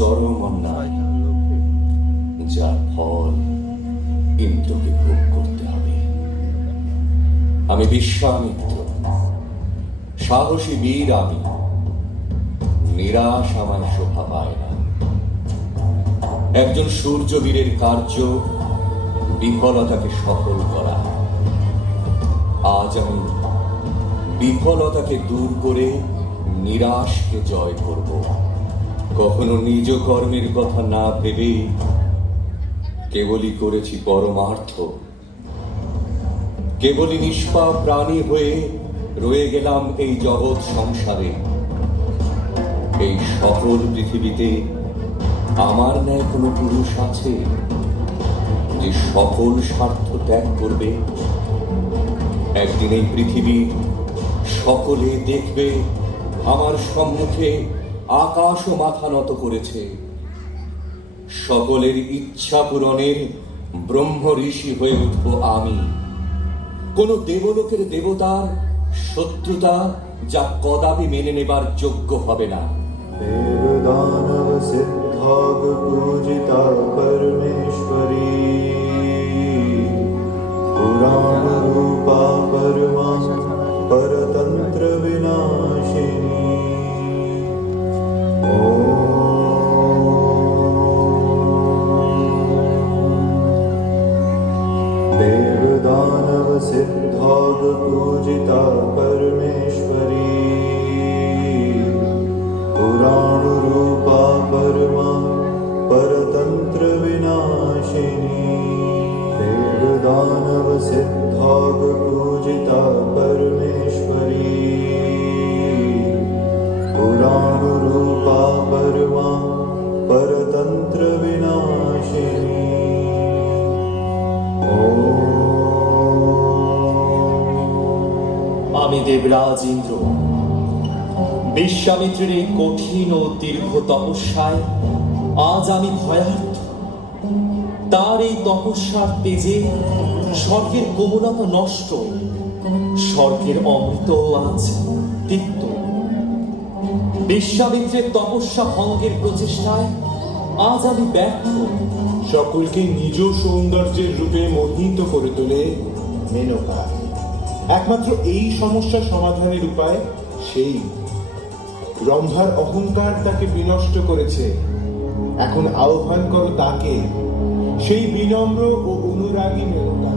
চরম অন্যায়, যার ফল ইন্দ্রকে ভোগ করতে হবে। আমি বিশ্বামিত্র, সাহসী বীর আমি, নিরাশ আমার শোভা পায় না। একজন সূর্যবীরের কার্য বিফলতাকে সফল করা। আজ আমি বিফলতাকে দূর করে নিরাশকে জয় করব। কখনো নিজ কর্মের কথা না ভেবে কেবলই করেছি পরমার্থ। কেবলই নিষ্পাপ প্রাণী হয়ে রয়ে গেলাম এই জগৎ সংসারে। এই সকল পৃথিবীতে আমার ন্যায় কোনো পুরুষ আছে যে সকল স্বার্থ ত্যাগ করবে? একদিন এই পৃথিবীর সকলে দেখবে আমার সম্মুখে আকাশও মাথা নত করেছে। সকলের ইচ্ছা পূরণের ব্রহ্ম ঋষি হয়ে উঠব আমি। কোন দেবলোকের দেবতার শত্রুতা যা কদাপি মেনে নেবার যোগ্য হবে না। देवदानव सिद्धाग पूजिता परमेश्वरी, पुराण रूपा परमा परतंत्र विनाशिनी। देवदानव सिद्धाग पूजिता परमेश्वरी, पुराण रूपा परमा परतंत्र विनाशिनी। देवदानव सिद्धाग पूजिता परमेश्वरी, पुराण रूपा परमा परतंत्र विनाशिनी। আমি দেবরাজ ইন্দ্র, বিশ্বামিত্রের এই কঠিন ও দীর্ঘ তপস্যায় আজ আমি ভয়ার্থ। তার এই তপস্যার তেজে স্বর্গের কোমলতা নষ্ট, স্বর্গের অমৃত আজ তিক্ত। বিশ্বামিত্রের তপস্যা ভঙ্গের প্রচেষ্টায় আজ আমি ব্যর্থ। সকলকে নিজ সৌন্দর্যের রূপে মোহিত করে তোলে মেনকা। একমাত্র এই সমস্যা সমাধানের উপায় সেই। রম্ভার অহংকার তাকে বিনষ্ট করেছে। এখন আহ্বান করো তাকে, সেই বিনম্র ও অনুরাগী মেনকা।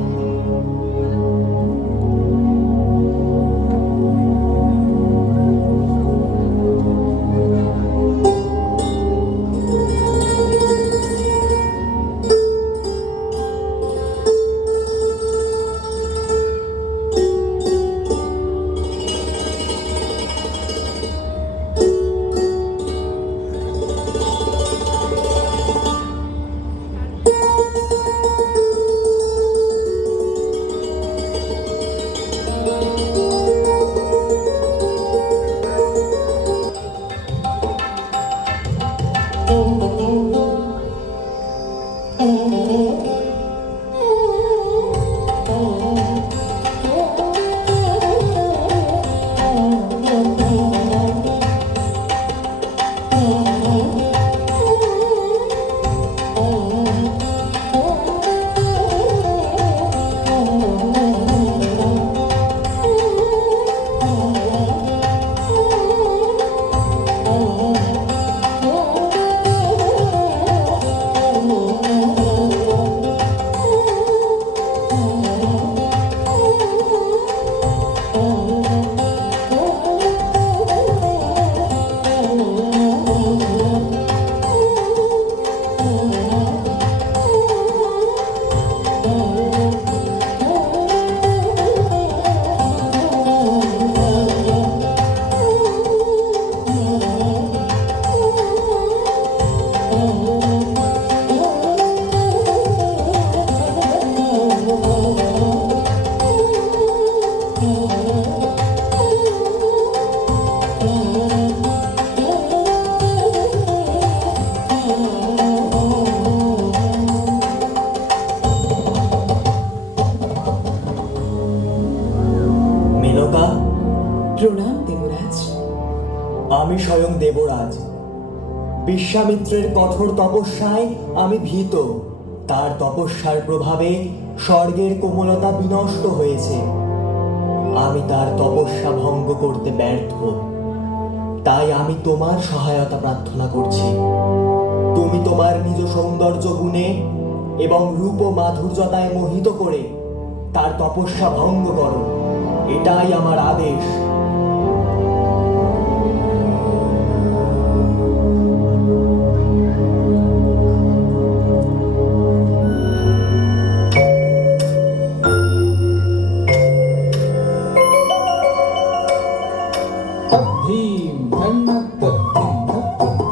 আমি স্বয়ং দেবরাজ। বিশ্বামিত্রের কঠোর তপস্যায় আমি ভীত। তার তপস্যার প্রভাবে স্বর্গের কোমলতা বিনষ্ট হয়েছে। আমি তার তপস্যা ভঙ্গ করতে ব্যর্থ। তাই আমি তোমার সহায়তা প্রার্থনা করছি। তুমি তোমার নিজ সৌন্দর্য গুণে এবং রূপ ও মাধুর্যতায় মোহিত করে তার তপস্যা ভঙ্গ করো, এটাই আমার আদেশ। ধীম ধন্যক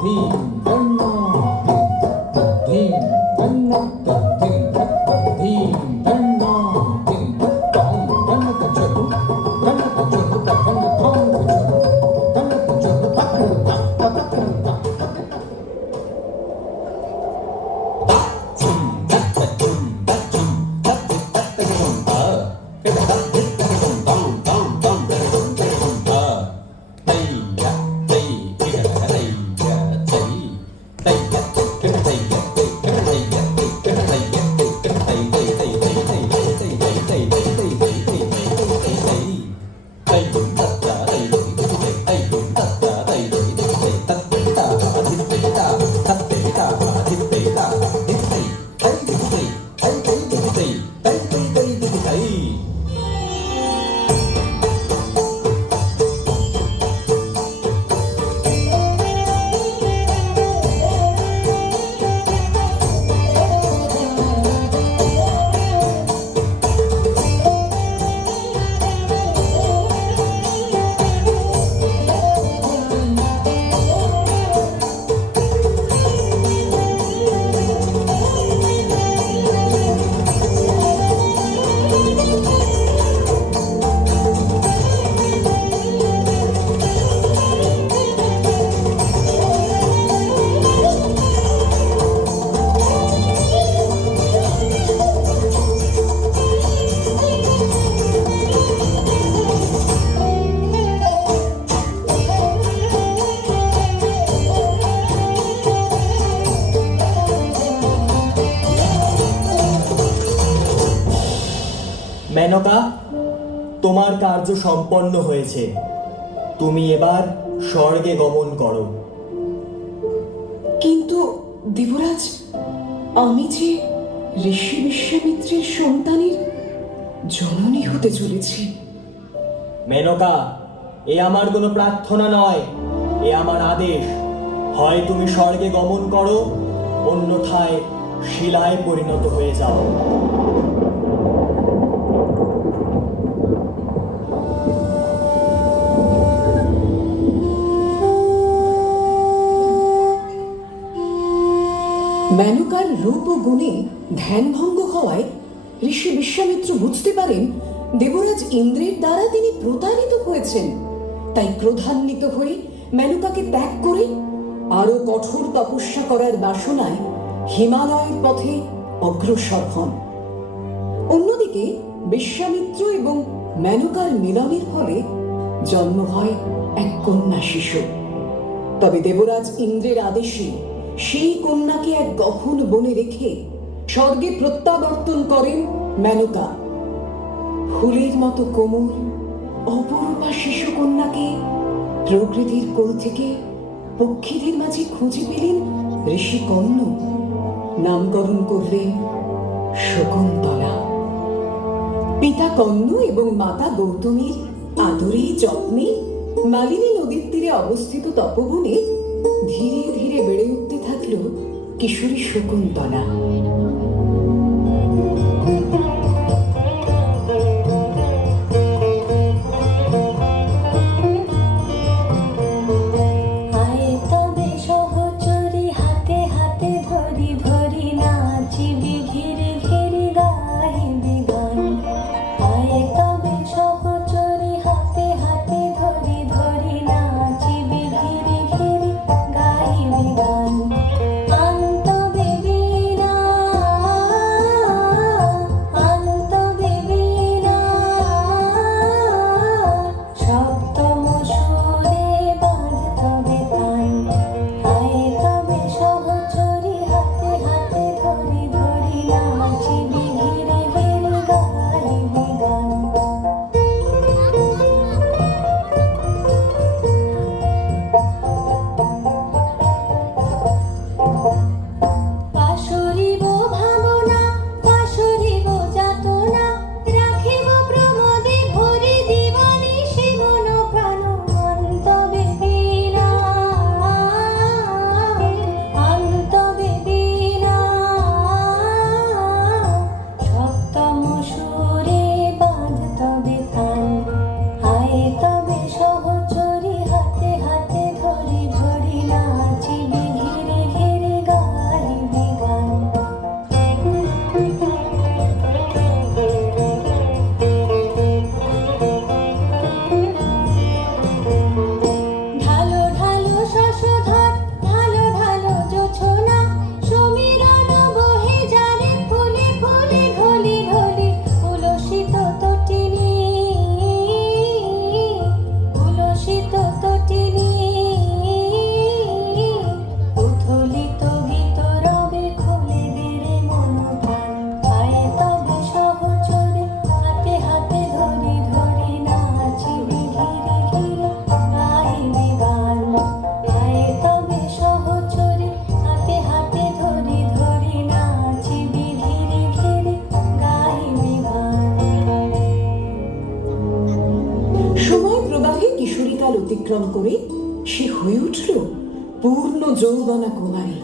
ধীম ধন্যক ধীম ধন্যক ধীম ধন্যক টং ধন্যক চলু ধন্যক চলু ধন্যক ধন্যক চলু পাকড়া পাকড়া মেনকা, তোমার কার্য সম্পন্ন হয়েছে। তুমি এবার স্বর্গে গমন করো। কিন্তু দেবরাজ, আমি যে ঋষি বিশ্বামিত্রের সন্তানের জননী হতে চলেছি। মেনকা, এ আমার কোনো প্রার্থনা নয়, এ আমার আদেশ। হয় তুমি স্বর্গে গমন করো, অন্যথায় শিলায় পরিণত হয়ে যাও। মেনকার রূপ ও গুণে ধ্যানভঙ্গ হওয়ায় ঋষি বিশ্বামিত্র বুঝতে পারেন দেবরাজ ইন্দ্রের দ্বারা তিনি প্রতারিত হয়েছেন। তাই ক্রোধান্বিত হয়ে মেনকাকে ত্যাগ করে আরো কঠোর তপস্যা করার বাসনায় হিমালয়ের পথে অগ্রসর হন। অন্যদিকে বিশ্বামিত্র এবং মেনকার মিলনের ফলে জন্ম হয় এক কন্যা শিশু। তবে দেবরাজ ইন্দ্রের আদেশে সেই কন্যাকে এক গহন বনে রেখে স্বর্গে প্রত্যাবর্তন করেন মেনকা। ফুলের মতো কোমল অপরূপা শিশু কন্যাকে প্রকৃতির কোল থেকে পক্ষীদের মাঝে খুঁজে পেলেন ঋষি কর্ণ। নামকরণ করলেন শকুন্তলা। পিতা কর্ণ এবং মাতা গৌতমীর আদরে যত্নে মালিনী নদীর তীরে অবস্থিত তপবনে ধীরে ধীরে বেড়ে উঠতে থাকলো কিশোরী শকুন্তলা। আন্ত বেবি না কাল অতিক্রম করে সে হয়ে উঠল পূর্ণ যৌবনা কুমারী।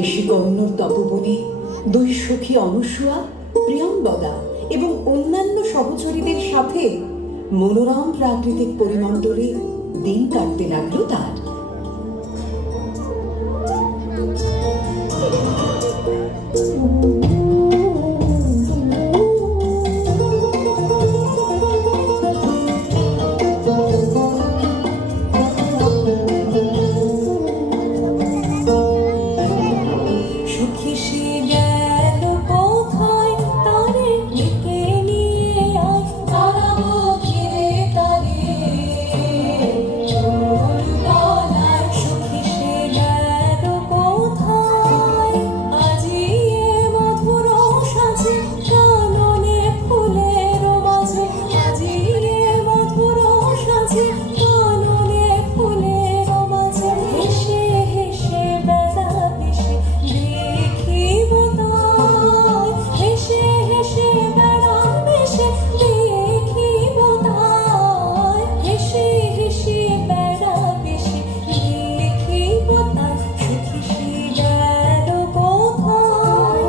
ঋষিকর্ণর তপবনে দুই সখী অনুসূয়া, প্রিয়ম্বদা এবং অন্যান্য সহচরীদের সাথে মনোরম প্রাকৃতিক পরিমণ্ডলে দিন কাটতে লাগলো তার। সুখী সে গেল কোথায়, তারে ডেকে নিয়ে আয়, তারাবো ঘিরে তারে চোর তলায়। সুখী সে গেল কোথায়, আজি এ মধুর সাজে, কাননে ফুলের মাঝে, আজি এ মধুর সাজে, কাননে ফুলের মাঝে। হেসে হেসে বেড়াবে সে, দেখিব তাই। হেসে হেসে বেড়াবে সে, দেখিব তাই। হেসে হেসে বেড়াবে সে, দেখিব তাই। সুখী সে গেল কোথায়।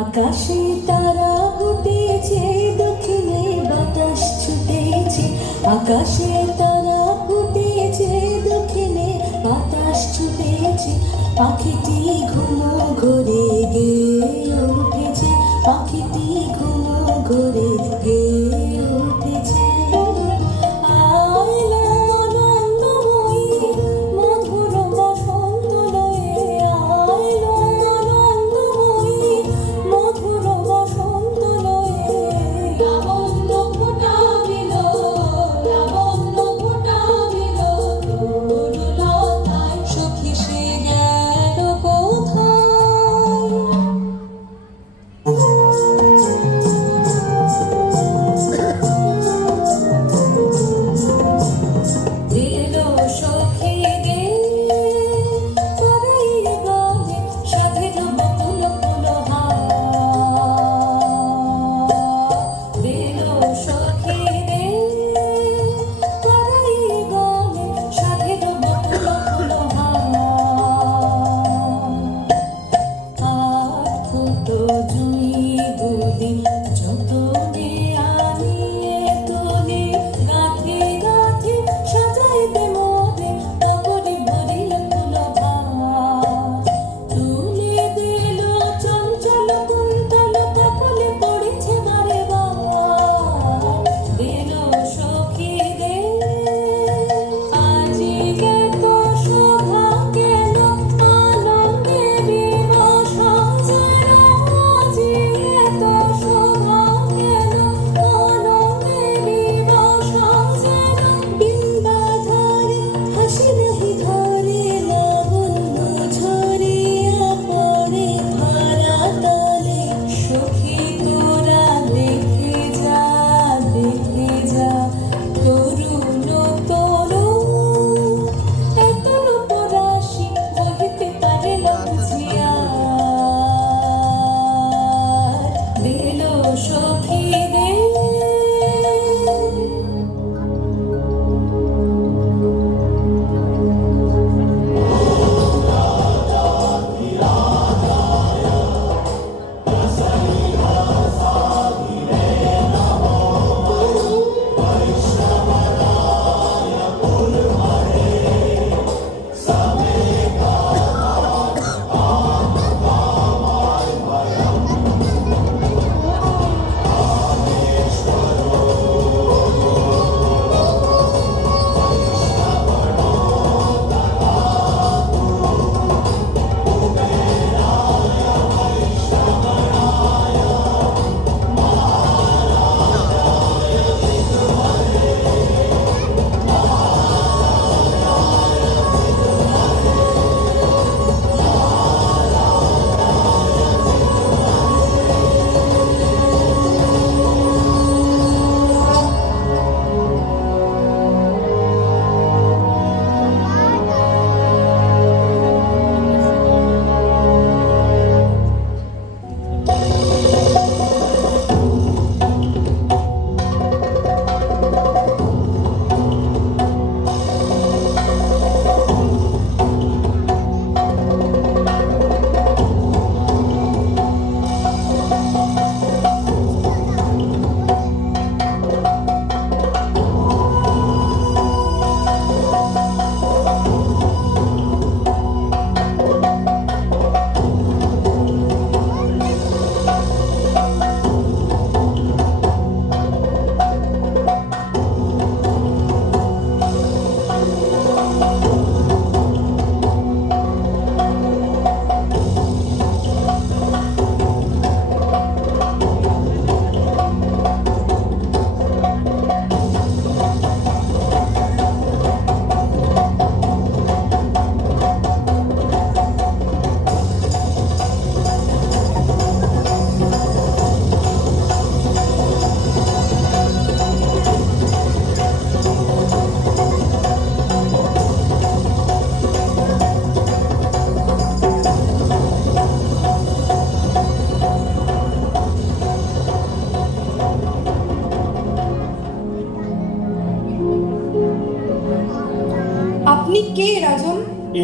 আকাশে তারা ফুটেছে, দক্ষিণে বাতাস ছুটেছে। আকাশে তারা ফুটেছে, দক্ষিণে বাতাস ছুটেছে। পাখিটি ঘুমো ঘরে গেয়ে উঠেছে, পাখিটি ঘুমো ঘরে গেয়ে উঠেছে। আইলো আনন্দময়ী, মধুর বসন্ত লয়ে। আইলো আনন্দময়ী, মধুর বসন্ত লয়ে। লাবণ্য ফোটাবিল, লাবণ্য ফোটাবিল তরুলতায়। সখী সে গেল কোথায়।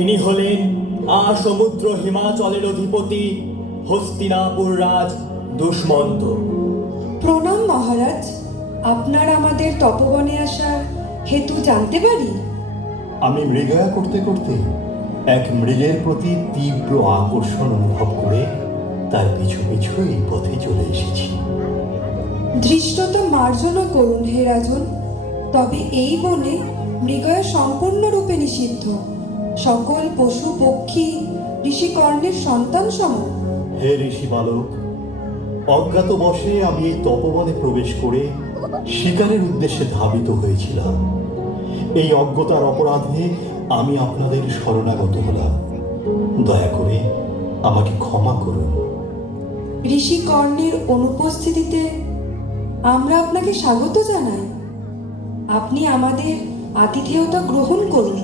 ইনি হলেন সমুদ্র হিমাচলের অধিপতি হস্তিনাপুর রাজ দুষ্মন্ত। প্রণাম মহারাজ, আপনার আমাদের তপবনে আসার হেতু জানতে পারি? আমি মৃগয়া করতে করতে এক মৃগের প্রতি তীব্র আকর্ষণ অনুভব করে তার পিছু পিছু এই পথে চলে এসেছি। ধৃষ্টতা মার্জনা করুন হে রাজন, তবে এই বনে মৃগয়া সম্পূর্ণরূপে নিষিদ্ধ। সকল পশু পক্ষী ঋষিকর্ণের সন্তান সম। হে ঋষি বালক, অজ্ঞাতবশে আমি এই তপবনে প্রবেশ করে শিকারের উদ্দেশ্যে ধাবিত হয়েছিলাম। এই অজ্ঞতার অপরাধে আমি আপনাদের শরণাগত হলাম। দয়া করে আমাকে ক্ষমা করুন। ঋষিকর্ণের অনুপস্থিতিতে আমরা আপনাকে স্বাগত জানাই। আপনি আমাদের আতিথেয়তা গ্রহণ করুন।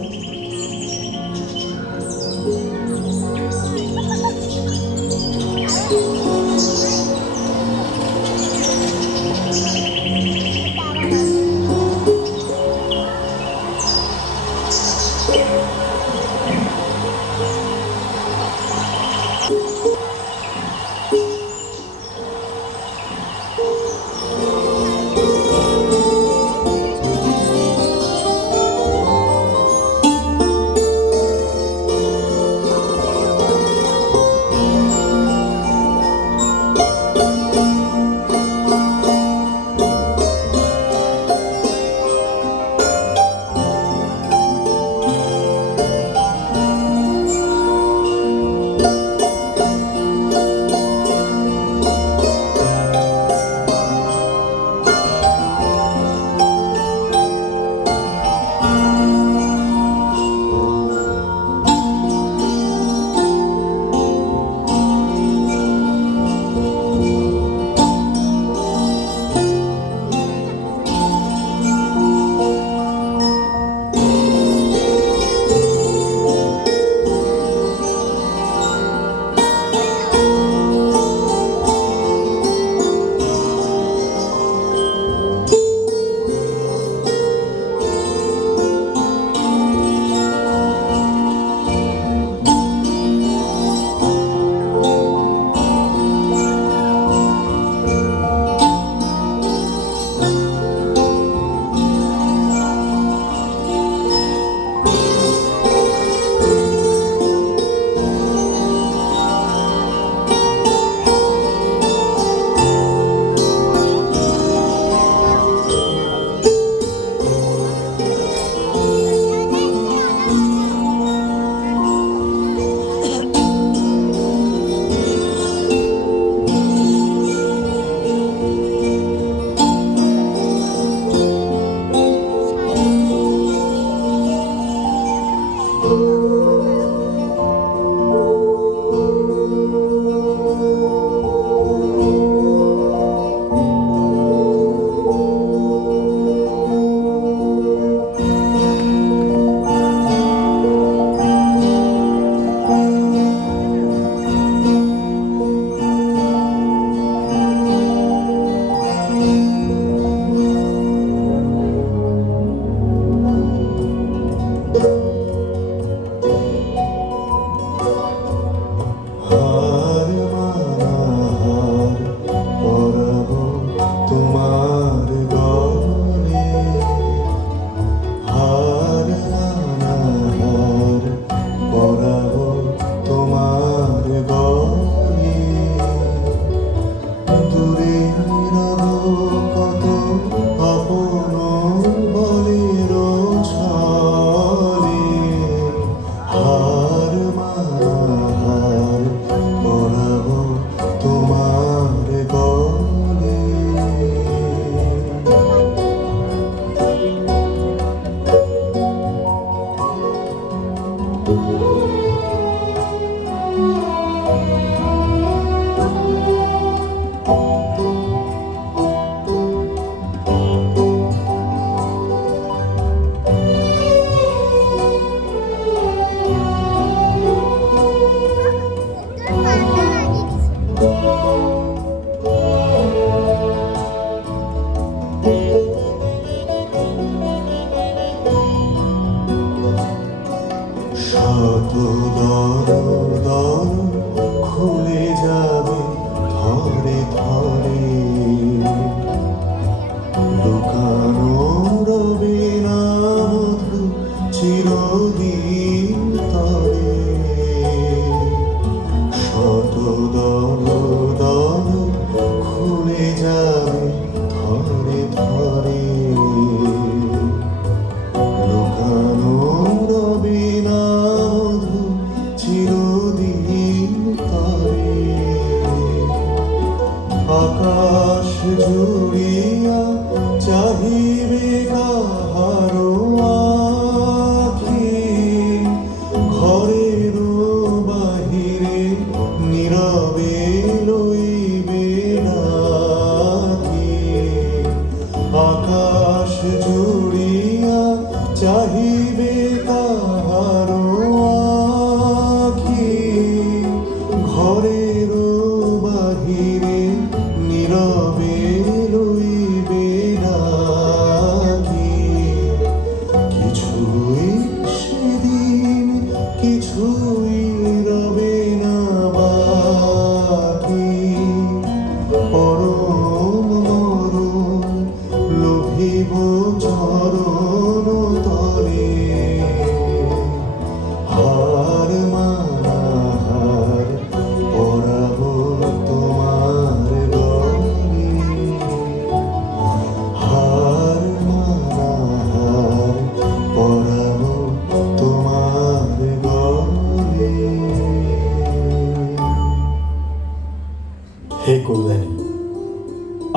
হে কল্যাণী,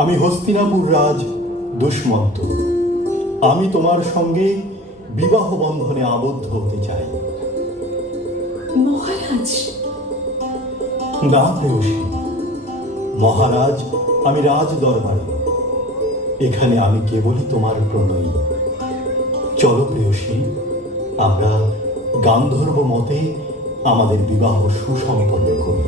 আমি হস্তিনাপুর রাজ দুষ্মন্ত। আমি তোমার সঙ্গে বিবাহ বন্ধনে আবদ্ধ হতে চাই। মহারাজ, না প্রেয়সী, মহারাজ আমি রাজ দরবারে, এখানে আমি কেবলই তোমার প্রণয়ী। চলো প্রেয়সী, আমরা গান্ধর্ব মতে আমাদের বিবাহ সুসম্পন্ন করি।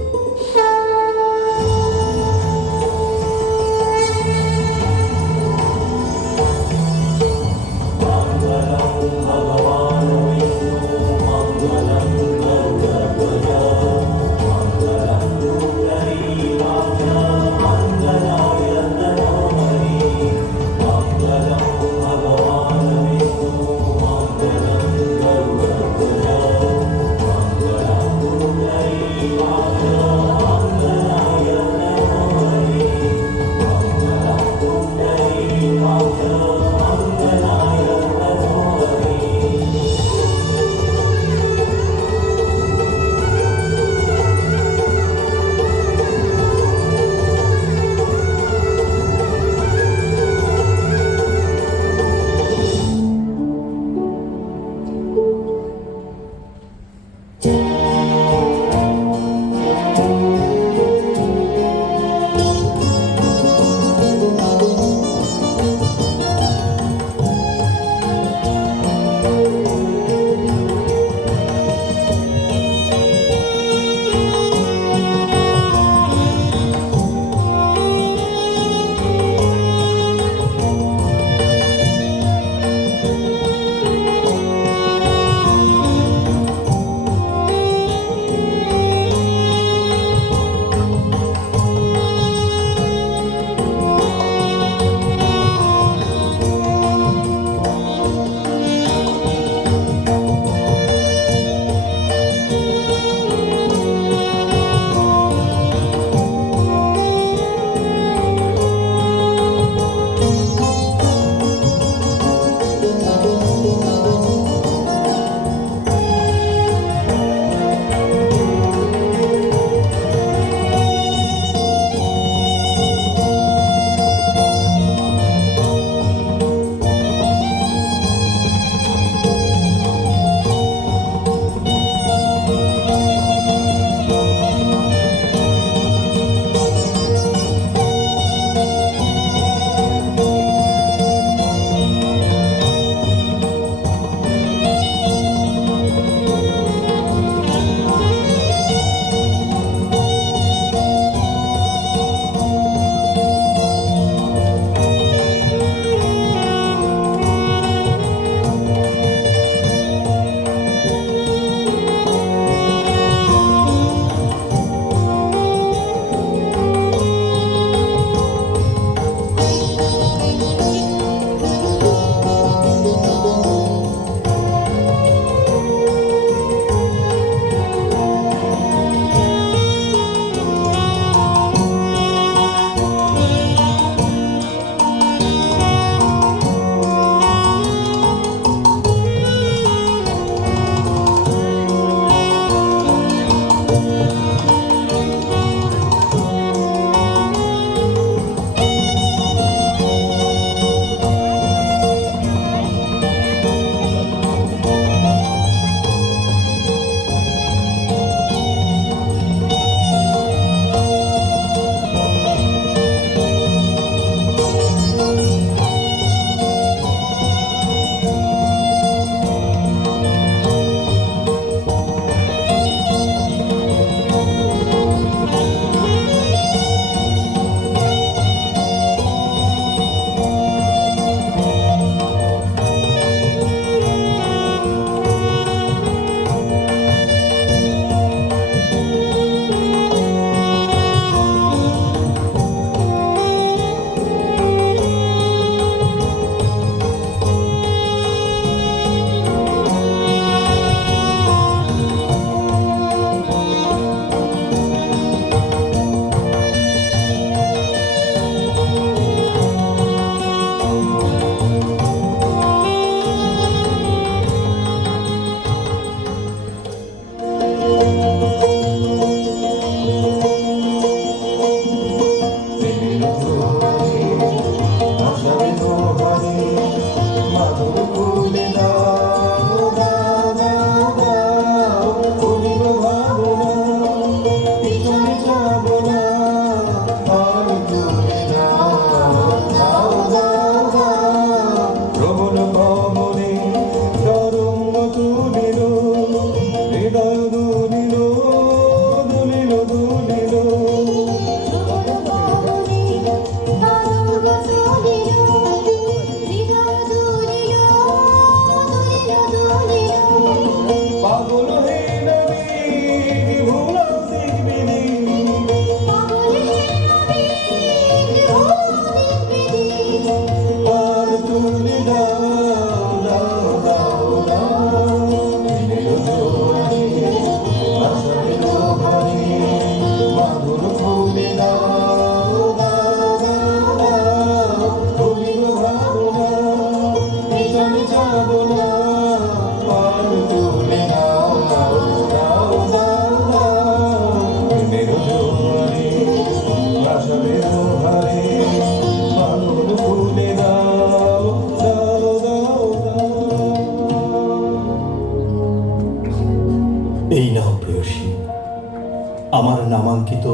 আমার নামাঙ্কিত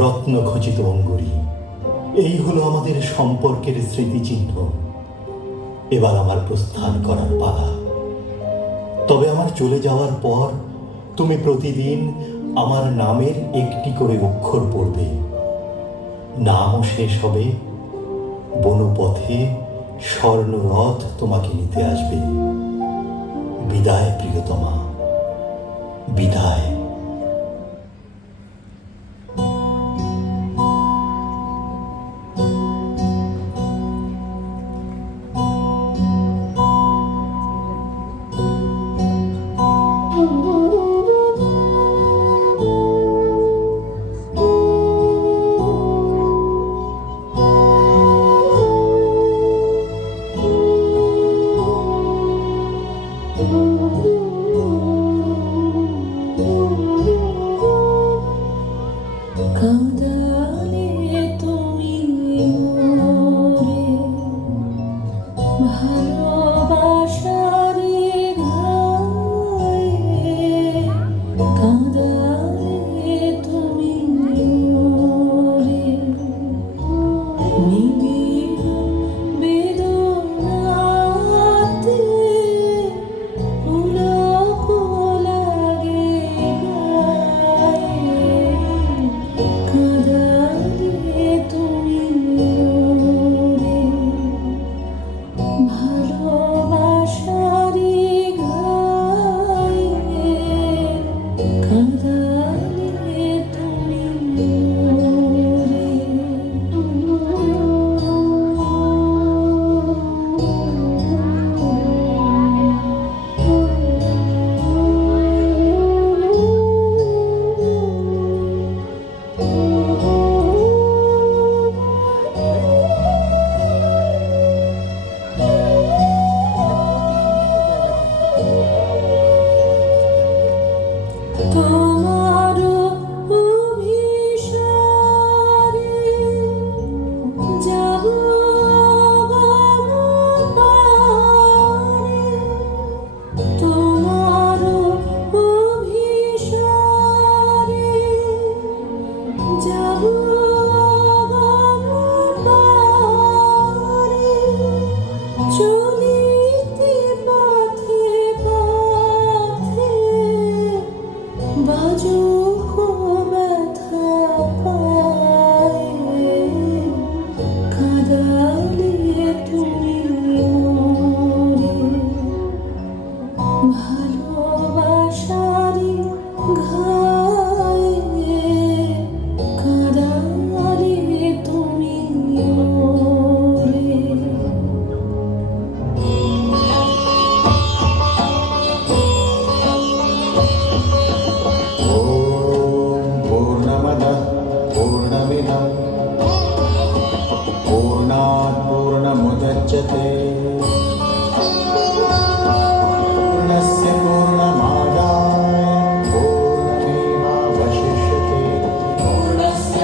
রত্নখচিত অঙ্গুরী, এই হলো আমাদের সম্পর্কের স্মৃতিচিহ্ন। এবার আমার প্রস্থান করার পালা। তবে আমার চলে যাওয়ার পর তুমি প্রতিদিন আমার নামের একটি করে অক্ষর পড়বে। নামও শেষ হবে, বনপথে স্বর্ণরথ তোমাকে নিতে আসবে। বিদায় প্রিয়তমা, বিদায়। কাঁদালে তুমি মোরে ভালোবাসারে ঘায়ে, কাঁদালে তুমি মোরে নিবিড় বেদনাতে, পুলক লাগে গায়ে, কাঁদালে তুমি মোরে ভালোবাসারে ঘায়ে, কাঁদালে তুমি তোমার অভিসারে যাব পারে, তোমার অভিসারে যাব পারে, চলিতে পথে পথে বাজুক ব্যথা পায়ে, কাঁদালে তুমি মোরে ভালোবাসারে ঘায়ে, কাঁদালে তুমি মোরে। ॐ पूर्णमदः पूर्णमिदं पूर्णात् पूर्णमुदच्यते पूर्णस्य पूर्णमादाय पूर्णमेवावशिष्यते। पूर्णस्य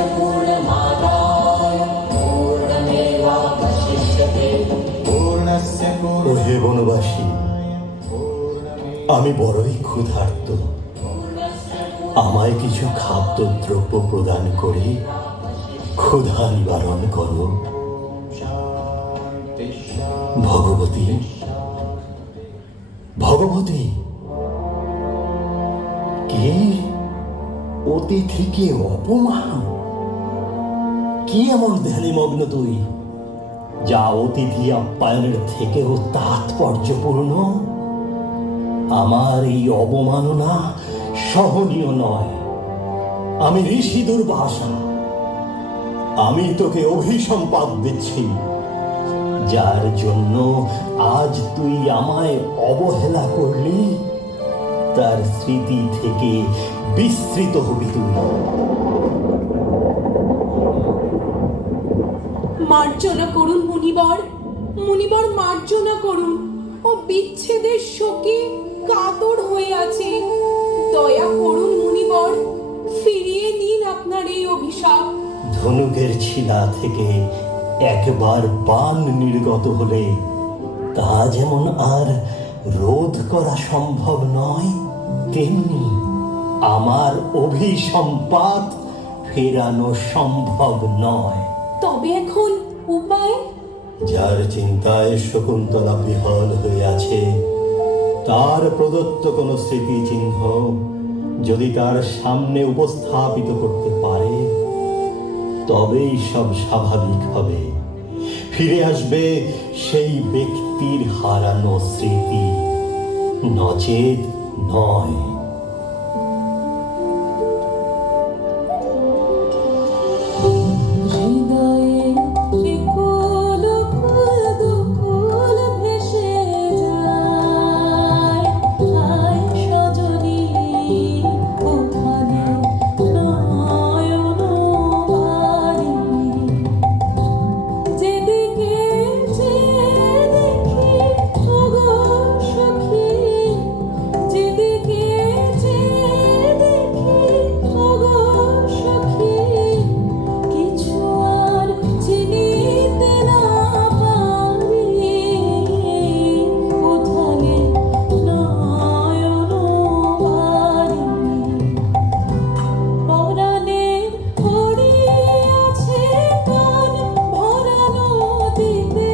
ওহে বনবাসী, আমি বড়ই ক্ষুধার্ত। আমায় কিছু খাদ্যদ্রব্য প্রদান করে ক্ষুধা নিবারণ করো। ভগবতী, ভগবতী, কে অতিথিকে অপমান? কি এমন ধ্যানে মগ্ন তুই, যা অতিথি আপ্যায়নের থেকেও তাৎপর্যপূর্ণ? আমার এই অবমাননা সহনীয় নয়। আমি ঋষি দুর্বাসা, আমি তোকে অভিসম্পাদ দিচ্ছি। যার জন্য আজ তুই আমায় অবহেলা করলি, তার স্মৃতি থেকে বিস্মৃত হবি তুই। মার্জনা করুন মুনিবর, মুনিবর মার্জনা করুন। ও বিচ্ছেদের শোকে কাতর হয়ে আছে। দয়া করুন মুনিবর, ফিরিয়ে নিন আপনার এই অভিশাপ। ধনুকের ছিলা থেকে একবার বাণ নির্গত হলে তা যেমন আর রোধ করা সম্ভব নয়, তেমনি আমার অভিসম্পাত ফেরানো সম্ভব নয়। তবে এখন উপায়? যার চিন্তায় শকুন্তলা বিহল হয়ে আছে, তার প্রদত্ত কোনো স্মৃতিচিহ্ন যদি তার সামনে উপস্থাপিত করতে পারে, তবেই সব স্বাভাবিক হবে। ফিরে আসবে সেই ব্যক্তির হারানো স্মৃতি, নচেত নয়। হৃদয়ে বিকুল কুল দুকুল ভেসে যায়, হায় সজনী ওখানে নয়ন বাড়ি। যেদিকে চেয়ে দেখি ওগো সখী, যেদিকে চেয়ে দেখি ওগো সখী, কিছু আর চিনিতে না পারি, উঠানে নয়ন বাড়ি। পরাণে পড়িয়াছে কান, ভরা নদীতে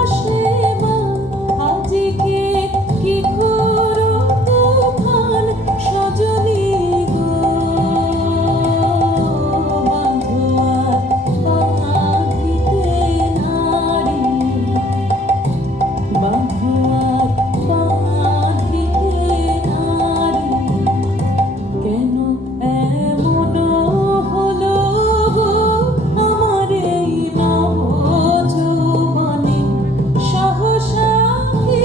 আসে মান, আজকে কি করো তুফান সজনী গো, বাঁধো আর বাঁধিতে নারী, বাঁধো আর বাঁধিতে নারী। কেন এমন হলো গো আমার এই নবযৌবনে, সহসা কি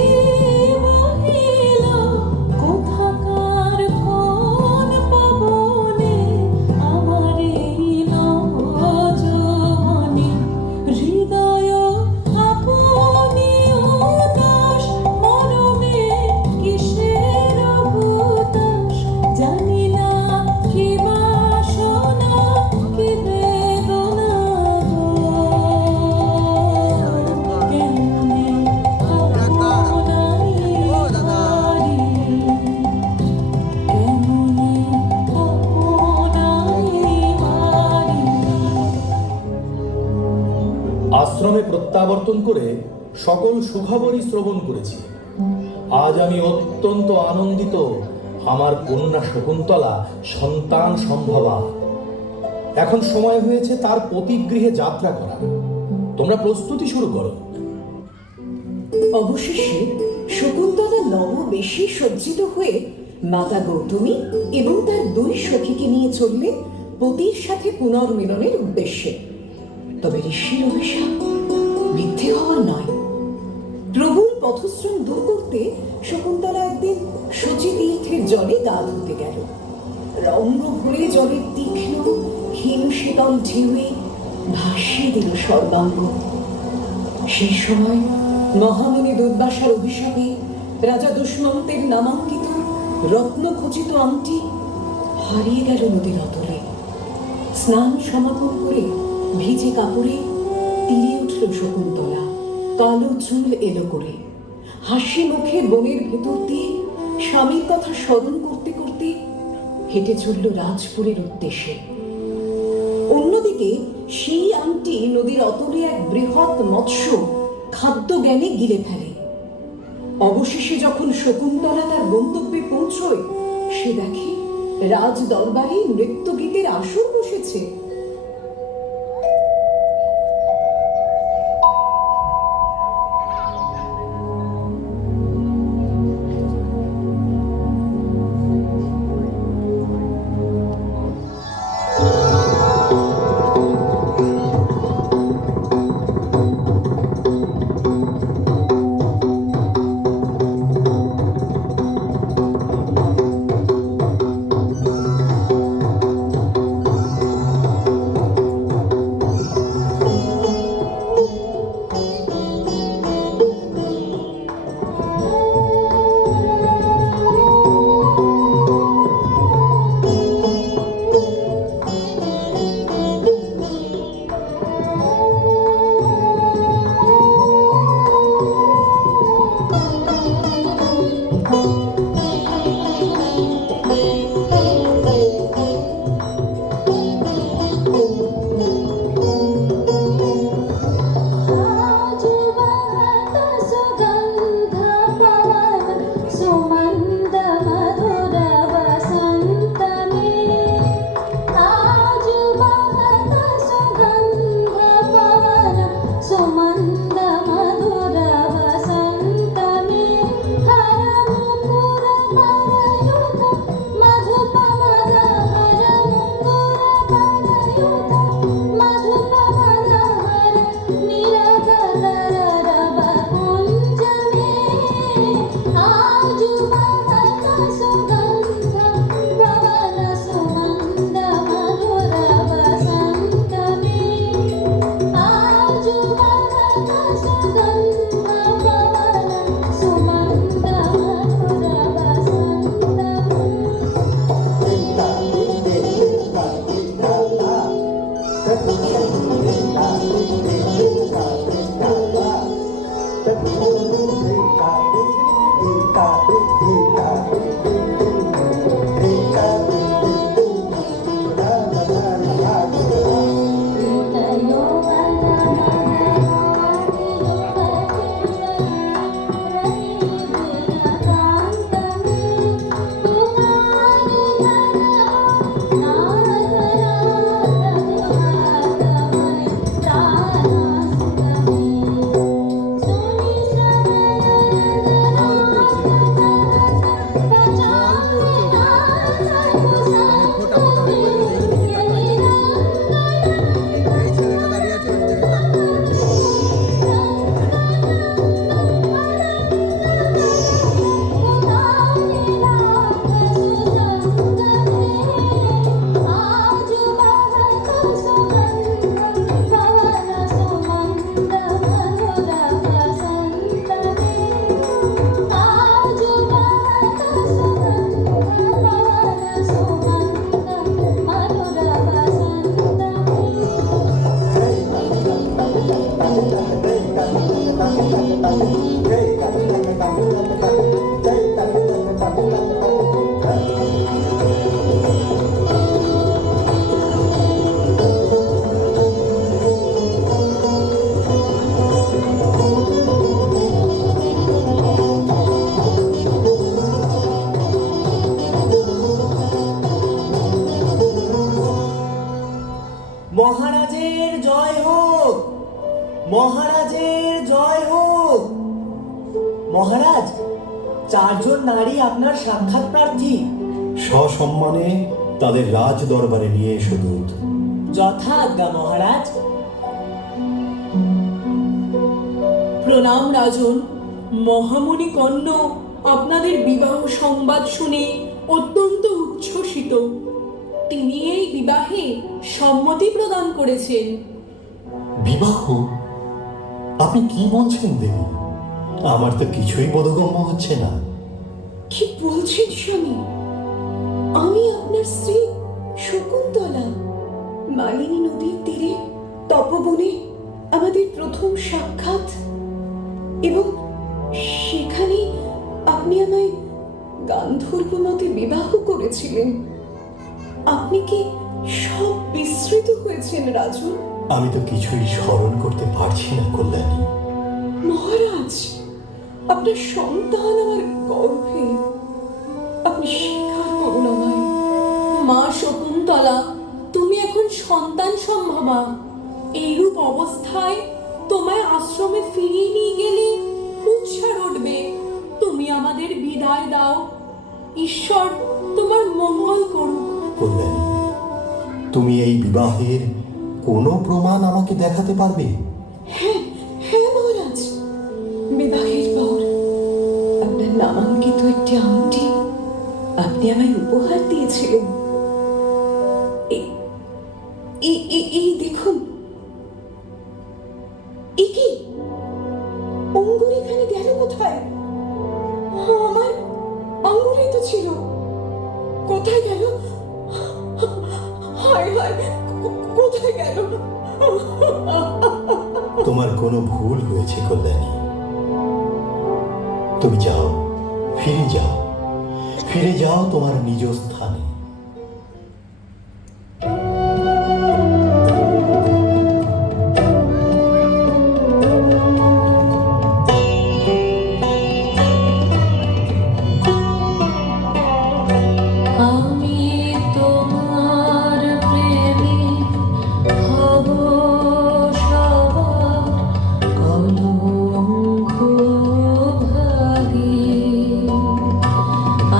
বহিল কোথাকার কোন পবনে, আমার এই নবযৌবনে। হৃদয় আপনি উদাস, মরমে কিসের হুতাশ, জানি না কি বাসনা কি বেদনা গো, কেমনে আপনাই হারি, কেমনে আপনাই হারি। আশ্রমে প্রত্যাবর্তন করে সকল সুখবরই শ্রবণ করেছি। আজ আমি অত্যন্ত আনন্দিত, আমার কন্যা শকুন্তলা সন্তান সম্ভবা। এখন সময় হয়েছে তার পতিগৃহে যাত্রা করা। তোমরা প্রস্তুতি শুরু করো। অবশেষে শকুন্তলা নববেশে সজ্জিত হয়ে মাতা গৌতমী এবং তার দুই সখীকে নিয়ে চললেন পতির সাথে পুনর্মিলনের উদ্দেশ্যে। তবে ঋষির অভিশাপ মিথ্যে হওয়ার নয়। প্রবল পথশ্রম দূর করতে শকুন্তলা একদিন শচীতীর্থের জলে গা ধুতে গেল। রঙ্গ ভরে জলের তীক্ষ্ণ হিম শীতল ঢেউয়ে ভাসিয়ে দিল সর্বাঙ্গ। সেই সময় মহামুনি দুর্বাসার অভিশাপে রাজা দুষ্মন্তের নামাঙ্কিত রত্নখচিত আংটি হারিয়ে গেল নদীর অতলে। স্নান সমাপন করে ভিজে কাপড়ে তীরে উঠল শকুন্তলা। কালো চুল এলো করে হাসি মুখে বনের ভেতর দিয়ে স্বামীর কথা স্মরণ করতে করতে হেঁটে চলল রাজপুরের উদ্দেশ্যে। অন্যদিকে সেই আংটি নদীর অতলে এক বৃহৎ মৎস্য খাদ্য জ্ঞানে গিলে ফেলে। অবশেষে যখন শকুন্তলা তার গন্তব্যে পৌঁছয়, সে দেখে রাজ দরবারে নৃত্য গীতের আসর বসেছে। মহারাজের জয় হোক, মহারাজের জয় হোক। মহারাজ, 4 জন নারী আপনার সাক্ষাৎ প্রার্থী। সসম্মানে তাদের রাজ দরবারে নিয়ে এসো দূত। যথা আজ্ঞা মহারাজ। প্রণাম রাজন। মহামণি কর্ণ আপনাদের বিবাহ সংবাদ শুনে অত্যন্ত উচ্ছ্বসিত। তিনি এই বিবাহে সম্মতি প্রদান করেছেন। বিবাহ? আপনি কি বলছেন দেবী? আমার তো কিছুই বোধগম্য হচ্ছে না। কি বলছেন স্বামী? আমি আপনার স্ত্রী শকুন্তলা। মালিনী নদীর তীরে তপবনে আমাদের প্রথম সাক্ষাৎ, এবং সেখানে আপনি আমায় গান্ধর্ব মতে বিবাহ করেছিলেন। আপনি কি সব বিস্মৃত হয়েছেন রাজন? আমি তো কিছুই স্মরণ করতে পারছি না কল্যাণী। মহারাজ, আপনার সন্তান আমার গর্ভে। আপনি স্বীকার করুন আমায়। মা শকুন্তলা, তুমি এখন সন্তান সম্ভবা। এইরূপ অবস্থায় তোমায় আশ্রমে ফিরিয়ে নিয়ে গেলে কুৎসা উঠবে। তুমি আমাদের বিদায় দাও। ঈশ্বর তোমার মঙ্গল করুক। কল্যাণী, তুমি এই বিবাহের কোনো প্রমাণ আমাকে দেখাতে পারবে? হ্যাঁ হ্যাঁ মহারাজ, বিবাহের পর আপনার নামাঙ্কিত একটি আংটি আপনি আমায় উপহার দিয়েছিলেন। এই দেখুন। এ কি? অঙ্গুর এখানে গেল কোথায়? আমার আঙ্গুরই তো ছিল। কোথায় গেল? হায় হায়, কোথায় গেল? তোমার কোনো ভুল হয়েছে কল্যাণী। তুমি যাও, ফিরে যাও, ফিরে যাও তোমার নিজ স্থানে। আমি তোমার প্রেমে হব সবার কলঙ্ক ভাগী।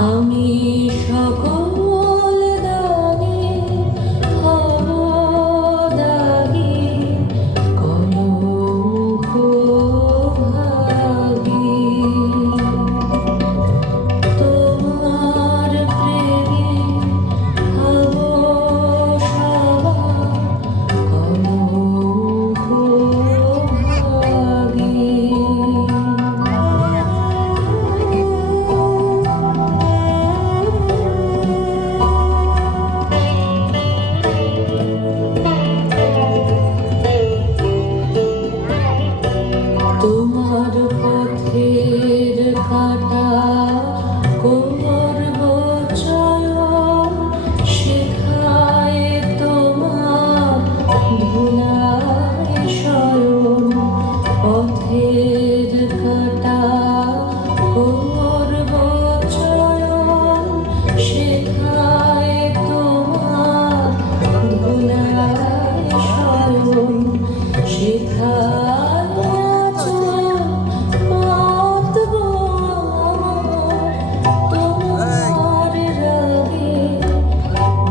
আমি সকল দাগে হব দাগী, কলঙ্ক ভাগী। তোমার প্রেমে হব সবার কলঙ্ক ভাগী। তোমার পথের কাটা করব চয়ন, শেখায় তোমার ধুলায় শয়ন। পথের কাটা করব চয়ন, শেখায় তোমার ধুলায় শয়ন। শেখায় তোমার রাগে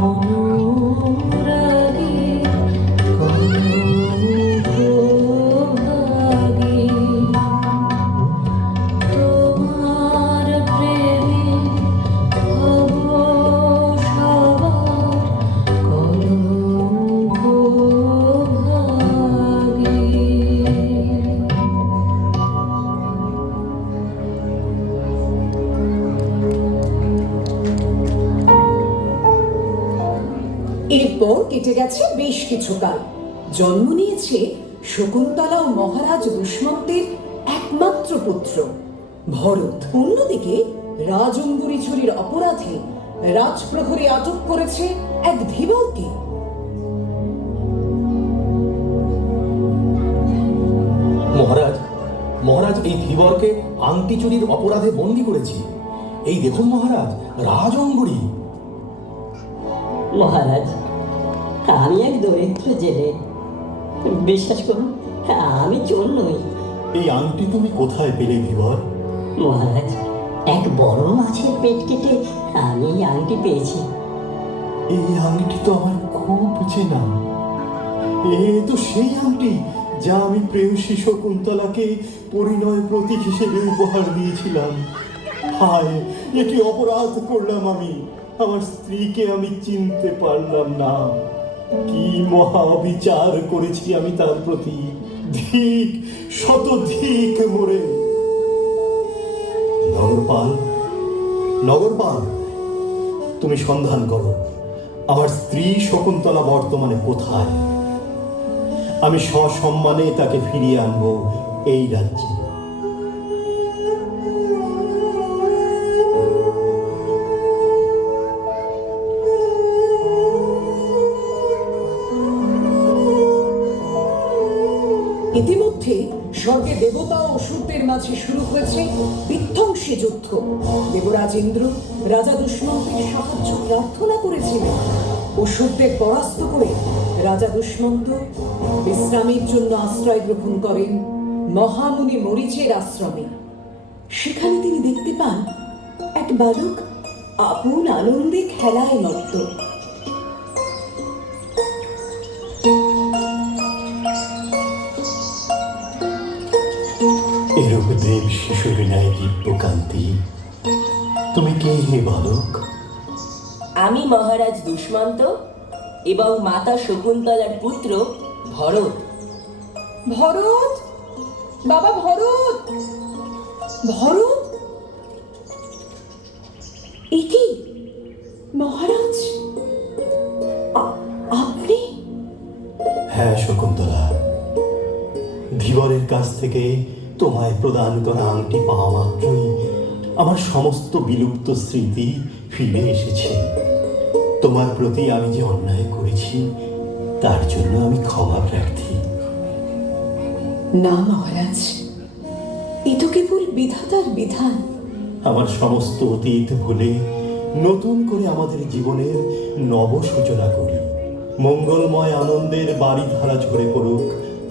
অনুরাগে কলঙ্ক ভাগী। তোমার প্রেমে হব সবার কলঙ্ক ভাগী। এরপর কেটে গেছে বেশ কিছু কাল। জন্ম নিয়েছে শকুন্তলা ও মহারাজ দুষ্মন্তের একমাত্র পুত্র ভরত। অন্যদিকে রাজঙ্গুরি চুরির অপরাধে রাজপ্রহরী আটক করেছে এক ধীবরকে। মহারাজ, মহারাজ, এই ধীবরকে আংটি চুরির অপরাধে বন্দী করেছি। এই দেখুন মহারাজ, রাজঙ্গুরি। মহারাজ, আমি এক দরিদ্র জেলে, বিশ্বাস করুন আমি চোর নই। এই আংটি তুমি কোথায় পেলে ধীবর? মহারাজ, এক বড় মাছের পেট কেটে আমি এই আংটি পেয়েছি। এই আংটি তো আমার খুব চেনা। এ তো সেই আংটি যা আমি প্রেয়সী শকুন্তলাকে পরিণয় প্রতীক হিসেবে উপহার দিয়েছিলাম। হায়, এ কি অপরাধ করলাম আমি! আমার স্ত্রীকে আমি চিনতে পারলাম না। কি মহা বিচার করেছি আমি তার প্রতি! ধিক, শত ধিক মোরে! নগরপাল, নগরপাল, তুমি সন্ধান করো আমার স্ত্রী শকুন্তলা বর্তমানে কোথায়। আমি সসম্মানে তাকে ফিরিয়ে আনবো এই রাজ্যে। ইতিমধ্যে স্বর্গে দেবতা ও অসুরদের মাঝে শুরু হয়েছে বিধ্বংসী যুদ্ধ। দেবরাজ ইন্দ্র রাজা দুষ্মন্তের সাহায্য প্রার্থনা করেছিলেন। অসুরদের পরাস্ত করে রাজা দুষ্মন্ত বিশ্রামের জন্য আশ্রয় গ্রহণ করেন মহামুনি মরিচের আশ্রমে। সেখানে তিনি দেখতে পান এক বালক আপন আনন্দে খেলায় মত্ত। এরূপ দেব শিশুর ন্যায় দিব্যকান্তি, তুমি কে হে বালক? আমি মহারাজ দুষ্মন্ত এবং মাতা শকুন্তলার পুত্র ভরত। ভরত, বাবা ভরত, ভরত, এ কি মহারাজ, আপনি? হ্যাঁ শকুন্তলা, ধীবরের কাছ থেকে তোমায় প্রদান করা আংটি পাওয়া মাত্রই আমার সমস্ত বিলুপ্ত স্মৃতি ফিরে এসেছে। তোমার প্রতি আমি যে অন্যায় করেছি তার জন্য আমি ক্ষমা প্রার্থী। না মহারাজ, এ তো কেবল বিধাতার বিধান। আমার সমস্ত অতীত ভুলে নতুন করে আমাদের জীবনের নব সূচনা করি। মঙ্গলময় আনন্দের বাড়িধারা ঝরে পড়ুক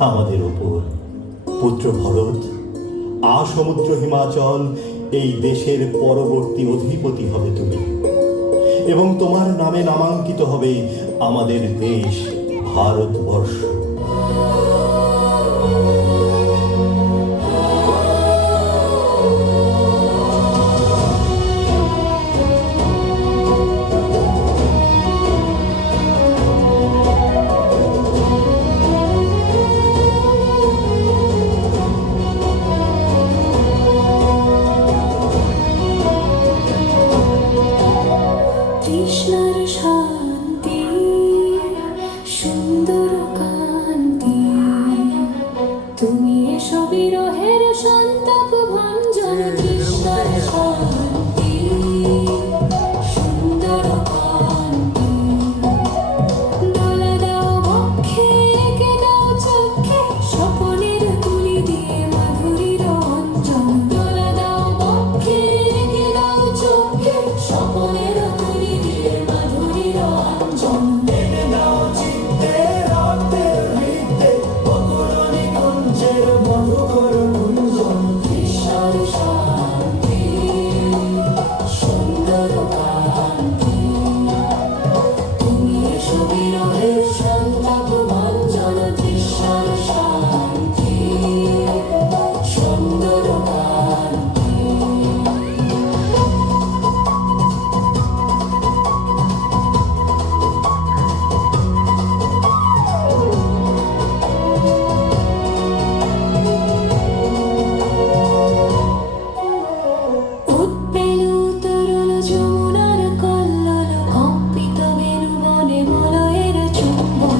আমাদের ওপর। পুত্র ভরত, আসমুদ্র হিমাচল এই দেশের পরবর্তী অধিপতি হবে তুমি, এবং তোমার নামে নামাঙ্কিত হবে আমাদের দেশ ভারতবর্ষ। তৃষ্ণার শান্তি, সুন্দর কান্তি, তুমি এসো বিরহের সন্তাপ ভঞ্জন। তৃষ্ণার শান্তি, সুন্দর কান্তি, দোলা দাও বক্ষে, এঁকে দাও চক্ষে, স্বপনের তুলি দিয়ে মাধুরীর অঞ্জন। দোলা দাও বক্ষে, এঁকে দাও চক্ষে, স্বপনের তুলি দিয়ে মাধুরীর অঞ্জন। তৃষ্ণার শান্তি, সুন্দর কান্তি, তুমি এসো বিরহের সন্তাপ ভঞ্জন। তৃষ্ণার শান্তি, সুন্দর কান্তি। উৎপেলু তরুণ যমুনার কল্লোল, কম্পিত বেণু বনে মলয়ের চুম্বন।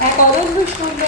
এক অনন্য সুন্দর